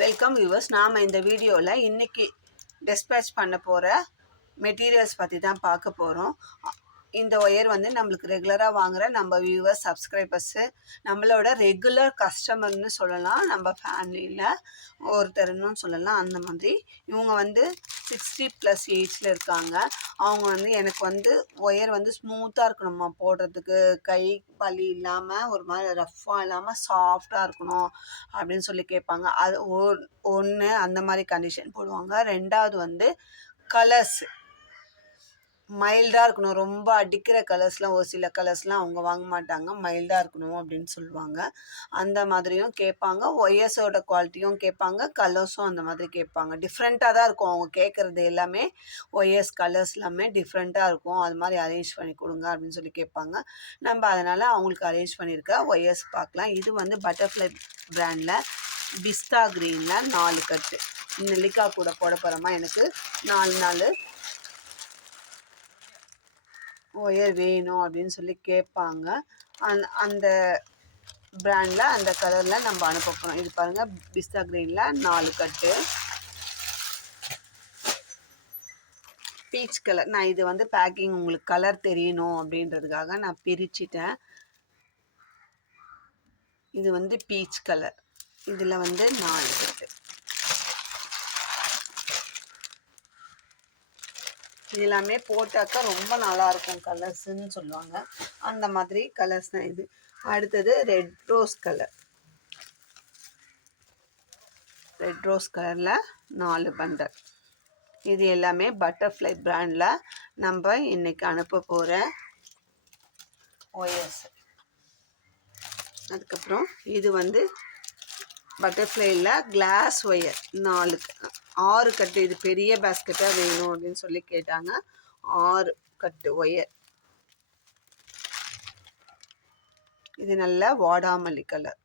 Welcome viewers. நாம் இந்த வீடியோவில் இன்றைக்கி டிஸ்பேச் பண்ண போகிற மெட்டீரியல்ஸ் பற்றி தான் பார்க்க போகிறோம். இந்த ஒயர் வந்து நம்மளுக்கு ரெகுலராக வாங்குகிற நம்ம வியூவர்ஸ் சப்ஸ்கிரைபர்ஸு, நம்மளோட ரெகுலர் கஸ்டமர்னு சொல்லலாம், நம்ம ஃபேமிலியில் ஒருத்தர்னு சொல்லலாம். அந்த மாதிரி இவங்க வந்து 60+ ஏஜில் இருக்காங்க. அவங்க வந்து எனக்கு வந்து ஒயர் வந்து ஸ்மூத்தாக இருக்கணுமா போடுறதுக்கு, கை வலி இல்லாமல் ஒரு மாதிரி ரஃப்பாக இல்லாமல் சாஃப்டாக இருக்கணும் அப்படின்னு சொல்லி கேட்பாங்க. அது ஒன்று அந்த மாதிரி கண்டிஷன் போடுவாங்க. ரெண்டாவது வந்து கலர்ஸ் மைல்டாக இருக்கணும். ரொம்ப அடிக்கிற கலர்ஸ்லாம் ஒரு சில கலர்ஸ்லாம் அவங்க வாங்க மாட்டாங்க, மைல்டாக இருக்கணும் அப்படின்னு சொல்லுவாங்க. அந்த மாதிரியும் கேட்பாங்க. ஒயர்ஸோட குவாலிட்டியும் கேட்பாங்க, கலர்ஸும் அந்த மாதிரி கேட்பாங்க. டிஃப்ரெண்ட்டாக தான் இருக்கும் அவங்க கேட்குறது எல்லாமே. ஒயர்ஸ் கலர்ஸ் எல்லாமே டிஃப்ரெண்ட்டாக இருக்கும். அது மாதிரி அரேஞ்ச் பண்ணி கொடுங்க அப்படின்னு சொல்லி கேட்பாங்க. நம்ம அதனால் அவங்களுக்கு அரேஞ்ச் பண்ணியிருக்க ஒயர்ஸ் பார்க்கலாம். இது வந்து பட்டர்ஃப்ளை பிராண்டில் பிஸ்தா க்ரீனில் 4 கட்டு நெல்லிக்காய் கூட போட போகிறோமா. எனக்கு 4 ஒயர் வேணும் அப்படின்னு சொல்லி கேட்பாங்க. அந்த பிராண்டில் அந்த கலரில் நம்ம அனுப்ப போகிறோம். இது பாருங்கள், பிஸ்தா க்ரீனில் 4 கட்டு. Peach colour. நான் இது வந்து பேக்கிங் உங்களுக்கு கலர் தெரியணும் அப்படின்றதுக்காக நான் பிரிச்சிட்டேன். இது வந்து பீச் கலர். இதில் வந்து 4 கட்டு. இது எல்லாமே போட்டாக்கா ரொம்ப நல்லாயிருக்கும் கலர்ஸுன்னு சொல்லுவாங்க. அந்த மாதிரி கலர்ஸ் தான் இது. அடுத்தது red rose colour. Red rose கலரில் 4 பண்டல். இது எல்லாமே பட்டர்ஃப்ளை பிராண்டில் நம்ம இன்றைக்கி அனுப்ப போகிற ஒயர்ஸ். அதுக்கப்புறம் இது வந்து பட்டர்ஃப்ளையில் கிளாஸ் ஒயர் 6 கட்டு. இது பெரிய பேஸ்கெட்டாக வேணும் அப்படின்னு சொல்லி கேட்டாங்க. 6 கட்டு ஒயர். இது நல்ல வாடாமல்லி கலர்.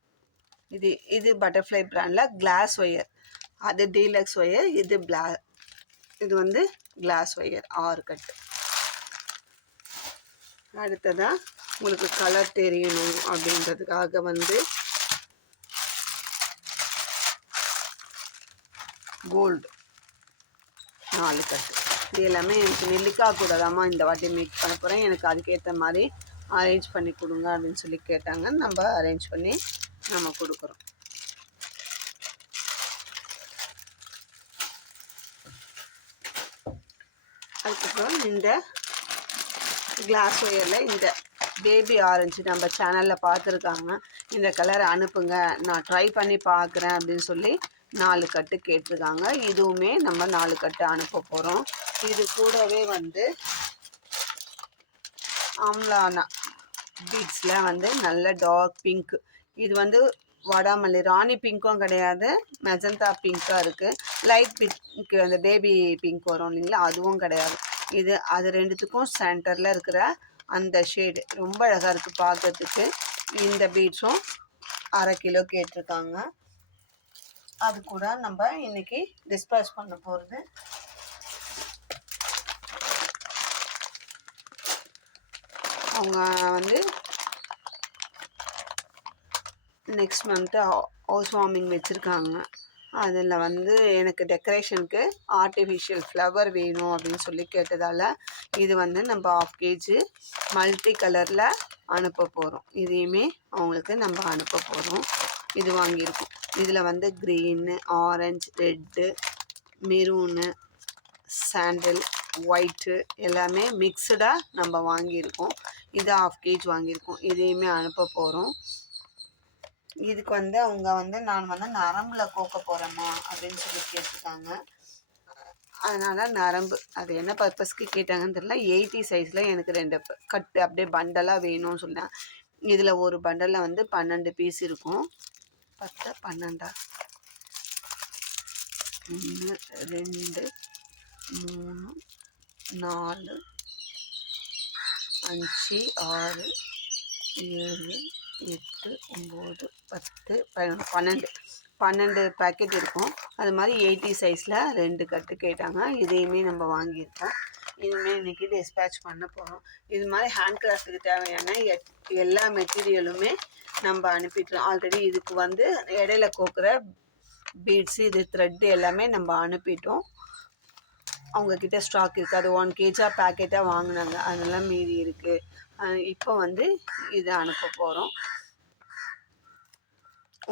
இது பட்டர்ஃப்ளை பிராண்டில் கிளாஸ் ஒயர். அது டீலக்ஸ் ஒயர். இது வந்து கிளாஸ் ஒயர் 6 கட்டு. அடுத்ததாக உங்களுக்கு கலர் தெரியணும் அப்படின்றதுக்காக வந்து கோல்டு 4 கட்டு. இது எல்லாமே எனக்கு நெல்லிக்காய் கூட தாம்மா இந்த வாட்டி மேக் பண்ண போகிறேன், எனக்கு அதுக்கேற்ற மாதிரி அரேஞ்ச் பண்ணி கொடுங்க அப்படின்னு சொல்லி கேட்டாங்க. நம்ம அரேஞ்ச் பண்ணி நம்ம கொடுக்குறோம். அதுக்கப்புறம் இந்த கிளாஸ் ஒயரில் இந்த பேபி ஆரஞ்சு நம்ம சேனலில் பார்த்துருக்காங்க. இந்த கலரை அனுப்புங்க, நான் ட்ரை பண்ணி பார்க்குறேன் அப்படின்னு சொல்லி 4 கட்டு கேட்டிருக்காங்க. இதுவுமே நம்ம 4 கட்டு அனுப்ப போகிறோம். இது கூடவே வந்து ஆம்லானா பீட்ஸில் வந்து நல்ல டார்க் பிங்க். இது வந்து வடாமல்லி ராணி பிங்க்கும் கிடையாது, மெஜந்தா பிங்க்காக இருக்குது. லைட் பிங்க் அந்த பேபி பிங்க் வரும் இல்லைங்களா, அதுவும் கிடையாது. அது ரெண்டுத்துக்கும் சென்டரில் இருக்கிற அந்த ஷேடு ரொம்ப அழகாக இருக்குது பார்க்கறதுக்கு. இந்த பீட்ஸும் 1/2 கிலோ கேட்டிருக்காங்க. அது கூட நம்ம இன்னைக்கு டிஸ்பேச் பண்ண போகிறது. அவங்க வந்து நெக்ஸ்ட் மந்த்து ஹவுஸ் வார்மிங் வச்சுருக்காங்க. அதில் வந்து எனக்கு டெக்கரேஷனுக்கு ஆர்டிஃபிஷியல் ஃப்ளவர் வேணும் அப்படின்னு சொல்லி கேட்டதால் இது வந்து நம்ம 1/2 kg மல்டி கலரில் அனுப்ப போகிறோம். இதையுமே அவங்களுக்கு நம்ம அனுப்ப போகிறோம். இது வாங்கியிருக்கோம். இதில் வந்து க்ரீனு, ஆரஞ்சு, ரெட்டு, மெரூனு, சாண்டில், ஒயிட்டு எல்லாமே மிக்சடாக நம்ம வாங்கியிருக்கோம். இது 1/2 kg வாங்கியிருக்கோம். இதையுமே அனுப்ப போகிறோம். இதுக்கு வந்து அவங்க வந்து நான் வந்து நரம்பில் கோக்க போகிறேம்மா அப்படின்னு சொல்லி கேட்டிருக்காங்க. அதனால் நரம்பு அது என்ன பர்பஸ்க்கு கேட்டாங்கன்னு தெரியல. 80 சைஸில் எனக்கு 2 கட்டு அப்படியே பண்டலாக வேணும்னு சொன்னேன். இதில் ஒரு பண்டலில் வந்து 12 பீஸ் இருக்கும். 10 12 1 2 3 4 5 6 7 8 9 10 11 12 பேக்கெட் இருக்கும். அது மாதிரி 80 சைஸில் 2 கட்டு கேட்டாங்க. இதையுமே நம்ம வாங்கியிருக்கோம். இனிமேல் இன்றைக்கி டிஸ்பேச் பண்ண போகிறோம். இது மாதிரி ஹேண்ட் கிராஃப்ட்டுக்கு தேவையான எல்லா மெட்டீரியலுமே நம்ம அனுப்பிக்கலாம். ஆல்ரெடி இதுக்கு வந்து இடையில கோக்குற பீட்ஸு, இது த்ரெட்டு எல்லாமே நம்ம அனுப்பிட்டோம். அவங்கக்கிட்ட ஸ்டாக் இருக்குது. அது 1 கேஜா பேக்கெட்டாக வாங்கினாங்க, அதெல்லாம் மீதி இருக்குது. இப்போ வந்து இதை அனுப்ப போகிறோம்.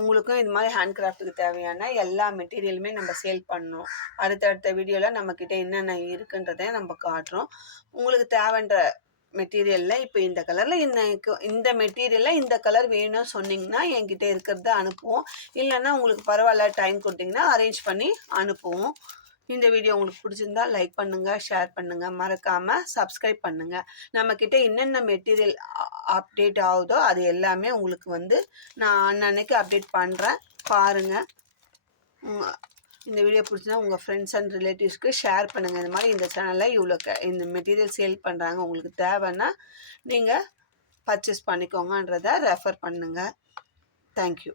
உங்களுக்கும் இது மாதிரி ஹேண்ட் கிராஃப்ட்டுக்கு தேவையான எல்லா மெட்டீரியலுமே நம்ம சேல் பண்ணோம். அடுத்தடுத்த வீடியோவில் நம்மக்கிட்ட என்னென்ன இருக்குன்றதை நம்ம காட்டுறோம். உங்களுக்கு தேவைன்ற மெட்டீரியலில் இப்போ இந்த கலரில் இந்த மெட்டீரியலில் இந்த கலர் வேணும் சொன்னிங்கன்னா என்கிட்ட இருக்கிறத அனுப்புவோம். இல்லைன்னா உங்களுக்கு பரவாயில்ல டைம் கொடுத்தீங்கன்னா அரேஞ்ச் பண்ணி அனுப்புவோம். இந்த வீடியோ உங்களுக்கு பிடிச்சிருந்தா லைக் பண்ணுங்கள், ஷேர் பண்ணுங்கள், மறக்காமல் சப்ஸ்கிரைப் பண்ணுங்கள். நம்மக்கிட்ட என்னென்ன மெட்டீரியல் அப்டேட் ஆகுதோ அது எல்லாமே உங்களுக்கு வந்து நான் அன்னன்னைக்கு அப்டேட் பண்ணுறேன், பாருங்கள். இந்த வீடியோ பிடிச்சிருந்தா உங்கள் ஃப்ரெண்ட்ஸ் அண்ட் ரிலேட்டிவ்ஸ்க்கு ஷேர் பண்ணுங்கள். இந்த மாதிரி இந்த சேனலில் இவ்வளோ இந்த மெட்டீரியல் சேல் பண்ணுறாங்க, உங்களுக்கு தேவைன்னா நீங்கள் பர்ச்சேஸ் பண்ணிக்கோங்கன்றதை ரெஃபர் பண்ணுங்கள். தேங்க்யூ.